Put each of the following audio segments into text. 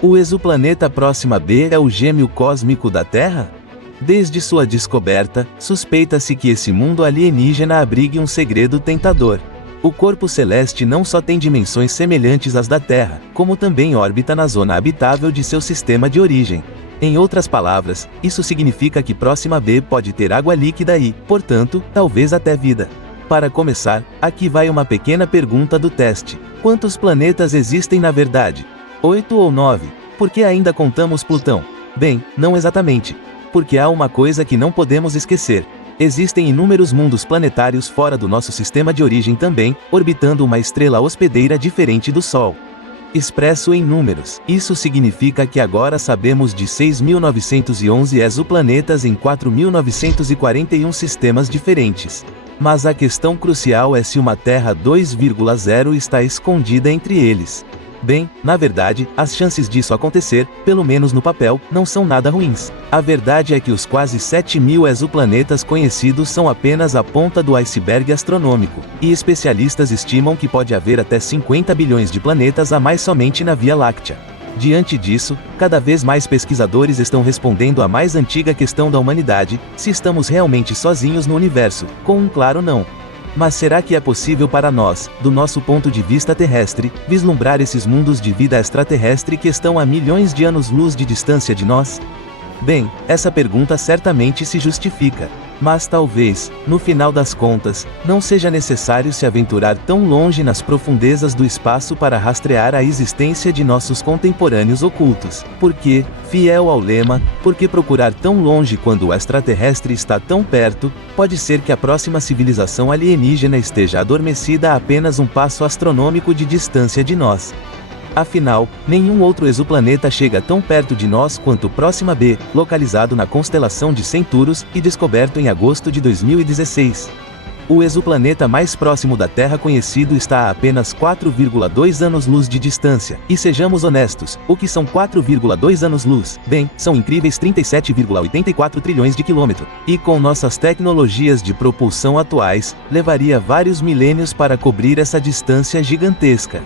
O exoplaneta Próxima b é o gêmeo cósmico da Terra? Desde sua descoberta, suspeita-se que esse mundo alienígena abrigue um segredo tentador. O corpo celeste não só tem dimensões semelhantes às da Terra, como também orbita na zona habitável de seu sistema de origem. Em outras palavras, isso significa que Próxima b pode ter água líquida e, portanto, talvez até vida. Para começar, aqui vai uma pequena pergunta do teste. Quantos planetas existem na verdade? 8 ou 9? Por que ainda contamos Plutão? Bem, não exatamente. Porque há uma coisa que não podemos esquecer. Existem inúmeros mundos planetários fora do nosso sistema de origem também, orbitando uma estrela hospedeira diferente do Sol. Expresso em números, isso significa que agora sabemos de 6.911 exoplanetas em 4.941 sistemas diferentes. Mas a questão crucial é se uma Terra 2,0 está escondida entre eles. Bem, na verdade, as chances disso acontecer, pelo menos no papel, não são nada ruins. A verdade é que os quase 7.000 exoplanetas conhecidos são apenas a ponta do iceberg astronômico, e especialistas estimam que pode haver até 50 bilhões de planetas a mais somente na Via Láctea. Diante disso, cada vez mais pesquisadores estão respondendo à mais antiga questão da humanidade: se estamos realmente sozinhos no universo, com um claro não. Mas será que é possível para nós, do nosso ponto de vista terrestre, vislumbrar esses mundos de vida extraterrestre que estão a milhões de anos-luz de distância de nós? Bem, essa pergunta certamente se justifica. Mas talvez, no final das contas, não seja necessário se aventurar tão longe nas profundezas do espaço para rastrear a existência de nossos contemporâneos ocultos. Porque, fiel ao lema, por que procurar tão longe quando o extraterrestre está tão perto, pode ser que a próxima civilização alienígena esteja adormecida a apenas um passo astronômico de distância de nós. Afinal, nenhum outro exoplaneta chega tão perto de nós quanto Próxima b, localizado na constelação de Centaurus e descoberto em agosto de 2016. O exoplaneta mais próximo da Terra conhecido está a apenas 4,2 anos-luz de distância. E sejamos honestos, o que são 4,2 anos-luz? Bem, são incríveis 37,84 trilhões de quilômetros. E com nossas tecnologias de propulsão atuais, levaria vários milênios para cobrir essa distância gigantesca.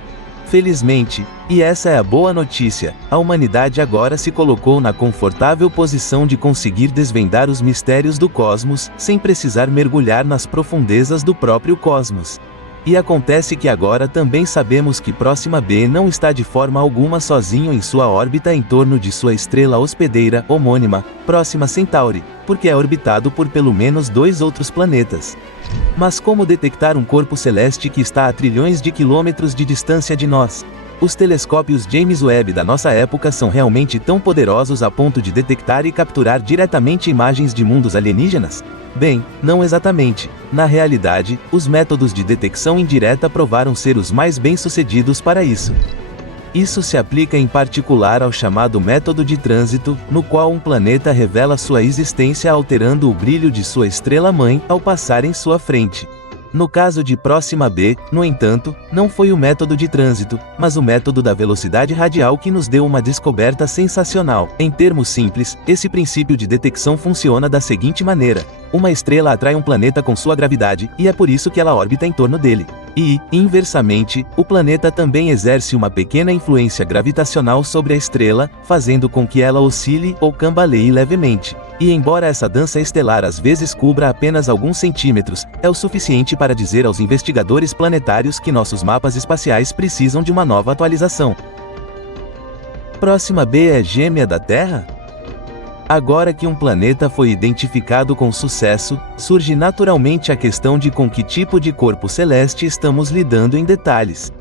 Felizmente, e essa é a boa notícia, a humanidade agora se colocou na confortável posição de conseguir desvendar os mistérios do cosmos, sem precisar mergulhar nas profundezas do próprio cosmos. E acontece que agora também sabemos que Próxima b não está de forma alguma sozinho em sua órbita em torno de sua estrela hospedeira homônima, Próxima Centauri, porque é orbitado por pelo menos 2 outros planetas. Mas como detectar um corpo celeste que está a trilhões de quilômetros de distância de nós? Os telescópios James Webb da nossa época são realmente tão poderosos a ponto de detectar e capturar diretamente imagens de mundos alienígenas? Bem, não exatamente. Na realidade, os métodos de detecção indireta provaram ser os mais bem-sucedidos para isso. Isso se aplica em particular ao chamado método de trânsito, no qual um planeta revela sua existência alterando o brilho de sua estrela-mãe ao passar em sua frente. No caso de Próxima b, no entanto, não foi o método de trânsito, mas o método da velocidade radial que nos deu uma descoberta sensacional. Em termos simples, esse princípio de detecção funciona da seguinte maneira: uma estrela atrai um planeta com sua gravidade, e é por isso que ela orbita em torno dele. E, inversamente, o planeta também exerce uma pequena influência gravitacional sobre a estrela, fazendo com que ela oscile ou cambaleie levemente. E embora essa dança estelar às vezes cubra apenas alguns centímetros, é o suficiente para dizer aos investigadores planetários que nossos mapas espaciais precisam de uma nova atualização. Próxima b é gêmea da Terra? Agora que um planeta foi identificado com sucesso, surge naturalmente a questão de com que tipo de corpo celeste estamos lidando em detalhes.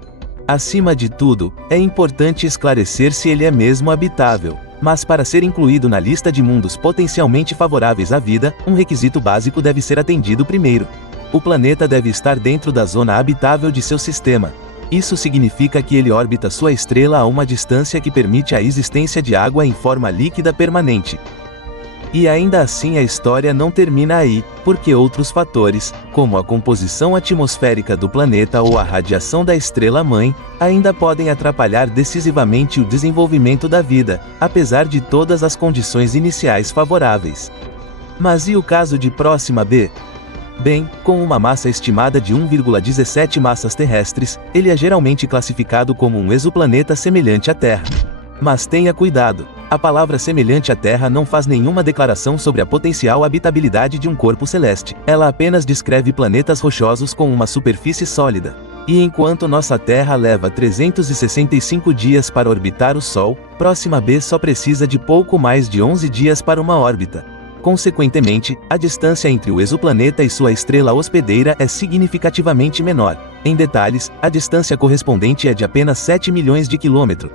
Acima de tudo, é importante esclarecer se ele é mesmo habitável. Mas para ser incluído na lista de mundos potencialmente favoráveis à vida, um requisito básico deve ser atendido primeiro. O planeta deve estar dentro da zona habitável de seu sistema. Isso significa que ele orbita sua estrela a uma distância que permite a existência de água em forma líquida permanente. E ainda assim a história não termina aí, porque outros fatores, como a composição atmosférica do planeta ou a radiação da estrela-mãe, ainda podem atrapalhar decisivamente o desenvolvimento da vida, apesar de todas as condições iniciais favoráveis. Mas e o caso de Próxima b? Bem, com uma massa estimada de 1,17 massas terrestres, ele é geralmente classificado como um exoplaneta semelhante à Terra. Mas tenha cuidado. A palavra semelhante à Terra não faz nenhuma declaração sobre a potencial habitabilidade de um corpo celeste. Ela apenas descreve planetas rochosos com uma superfície sólida. E enquanto nossa Terra leva 365 dias para orbitar o Sol, Próxima B só precisa de pouco mais de 11 dias para uma órbita. Consequentemente, a distância entre o exoplaneta e sua estrela hospedeira é significativamente menor. Em detalhes, a distância correspondente é de apenas 7 milhões de quilômetros.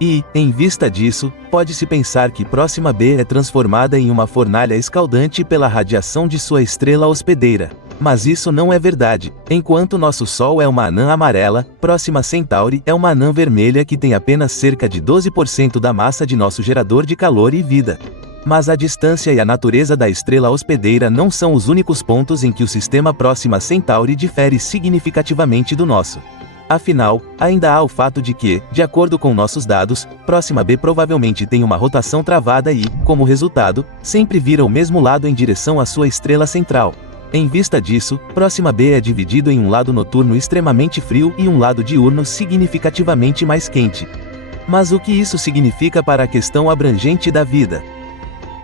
E, em vista disso, pode-se pensar que Próxima B é transformada em uma fornalha escaldante pela radiação de sua estrela hospedeira. Mas isso não é verdade. Enquanto nosso Sol é uma anã amarela, Próxima Centauri é uma anã vermelha que tem apenas cerca de 12% da massa de nosso gerador de calor e vida. Mas a distância e a natureza da estrela hospedeira não são os únicos pontos em que o sistema Próxima Centauri difere significativamente do nosso. Afinal, ainda há o fato de que, de acordo com nossos dados, Próxima B provavelmente tem uma rotação travada e, como resultado, sempre vira o mesmo lado em direção à sua estrela central. Em vista disso, Próxima B é dividido em um lado noturno extremamente frio e um lado diurno significativamente mais quente. Mas o que isso significa para a questão abrangente da vida?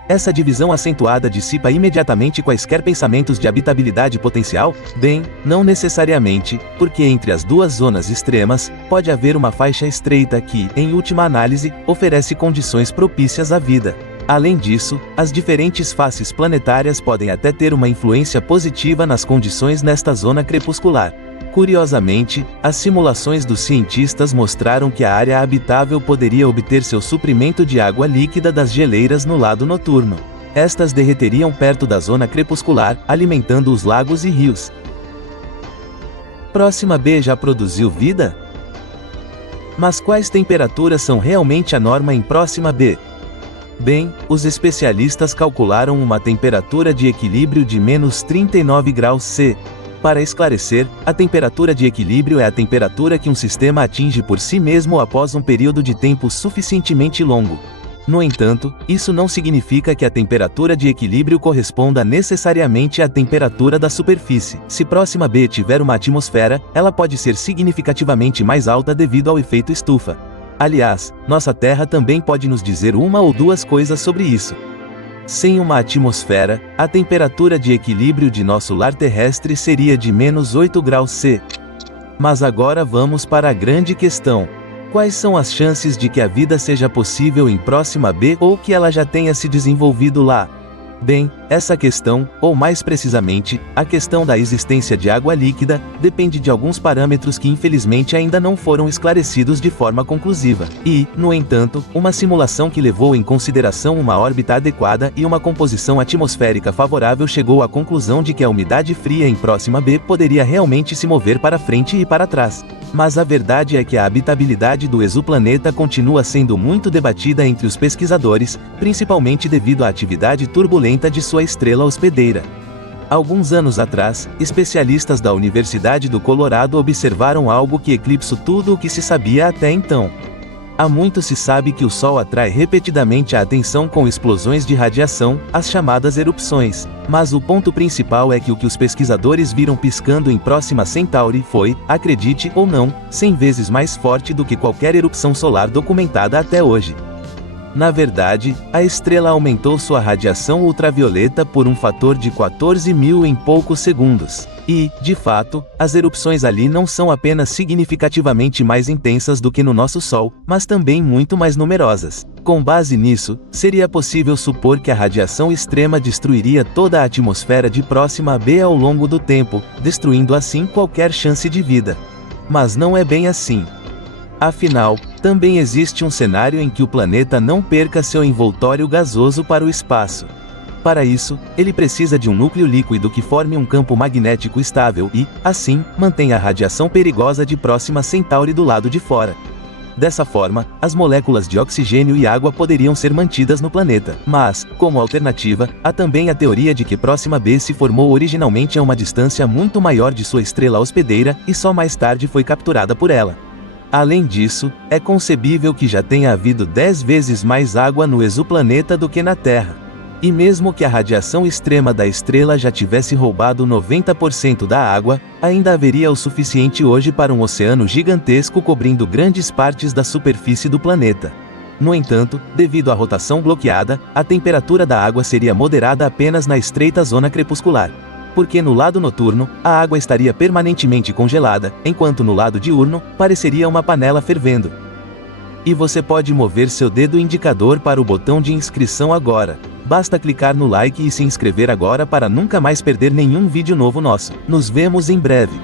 Essa divisão acentuada dissipa imediatamente quaisquer pensamentos de habitabilidade potencial? Bem, não necessariamente, porque entre as duas zonas extremas, pode haver uma faixa estreita que, em última análise, oferece condições propícias à vida. Além disso, as diferentes faces planetárias podem até ter uma influência positiva nas condições nesta zona crepuscular. Curiosamente, as simulações dos cientistas mostraram que a área habitável poderia obter seu suprimento de água líquida das geleiras no lado noturno. Estas derreteriam perto da zona crepuscular, alimentando os lagos e rios. Próxima B já produziu vida? Mas quais temperaturas são realmente a norma em Próxima B? Bem, os especialistas calcularam uma temperatura de equilíbrio de menos 39 graus C. Para esclarecer, a temperatura de equilíbrio é a temperatura que um sistema atinge por si mesmo após um período de tempo suficientemente longo. No entanto, isso não significa que a temperatura de equilíbrio corresponda necessariamente à temperatura da superfície. Se Próxima B tiver uma atmosfera, ela pode ser significativamente mais alta devido ao efeito estufa. Aliás, nossa Terra também pode nos dizer uma ou duas coisas sobre isso. Sem uma atmosfera, a temperatura de equilíbrio de nosso lar terrestre seria de menos 8 graus C. Mas agora vamos para a grande questão. Quais são as chances de que a vida seja possível em Próxima B ou que ela já tenha se desenvolvido lá? Bem, essa questão, ou mais precisamente, a questão da existência de água líquida, depende de alguns parâmetros que infelizmente ainda não foram esclarecidos de forma conclusiva. E, no entanto, uma simulação que levou em consideração uma órbita adequada e uma composição atmosférica favorável chegou à conclusão de que a umidade fria em Próxima B poderia realmente se mover para frente e para trás. Mas a verdade é que a habitabilidade do exoplaneta continua sendo muito debatida entre os pesquisadores, principalmente devido à atividade turbulenta de sua estrela hospedeira. Alguns anos atrás, especialistas da Universidade do Colorado observaram algo que eclipsou tudo o que se sabia até então. Há muito se sabe que o Sol atrai repetidamente a atenção com explosões de radiação, as chamadas erupções. Mas o ponto principal é que o que os pesquisadores viram piscando em Próxima Centauri foi, acredite ou não, 100 vezes mais forte do que qualquer erupção solar documentada até hoje. Na verdade, a estrela aumentou sua radiação ultravioleta por um fator de 14.000 em poucos segundos. E, de fato, as erupções ali não são apenas significativamente mais intensas do que no nosso Sol, mas também muito mais numerosas. Com base nisso, seria possível supor que a radiação extrema destruiria toda a atmosfera de Próxima B ao longo do tempo, destruindo assim qualquer chance de vida. Mas não é bem assim. Afinal, também existe um cenário em que o planeta não perca seu envoltório gasoso para o espaço. Para isso, ele precisa de um núcleo líquido que forme um campo magnético estável e, assim, mantenha a radiação perigosa de Próxima Centauri do lado de fora. Dessa forma, as moléculas de oxigênio e água poderiam ser mantidas no planeta. Mas, como alternativa, há também a teoria de que Próxima B se formou originalmente a uma distância muito maior de sua estrela hospedeira e só mais tarde foi capturada por ela. Além disso, é concebível que já tenha havido 10 vezes mais água no exoplaneta do que na Terra. E mesmo que a radiação extrema da estrela já tivesse roubado 90% da água, ainda haveria o suficiente hoje para um oceano gigantesco cobrindo grandes partes da superfície do planeta. No entanto, devido à rotação bloqueada, a temperatura da água seria moderada apenas na estreita zona crepuscular. Porque no lado noturno, a água estaria permanentemente congelada, enquanto no lado diurno, pareceria uma panela fervendo. E você pode mover seu dedo indicador para o botão de inscrição agora. Basta clicar no like e se inscrever agora para nunca mais perder nenhum vídeo novo nosso. Nos vemos em breve.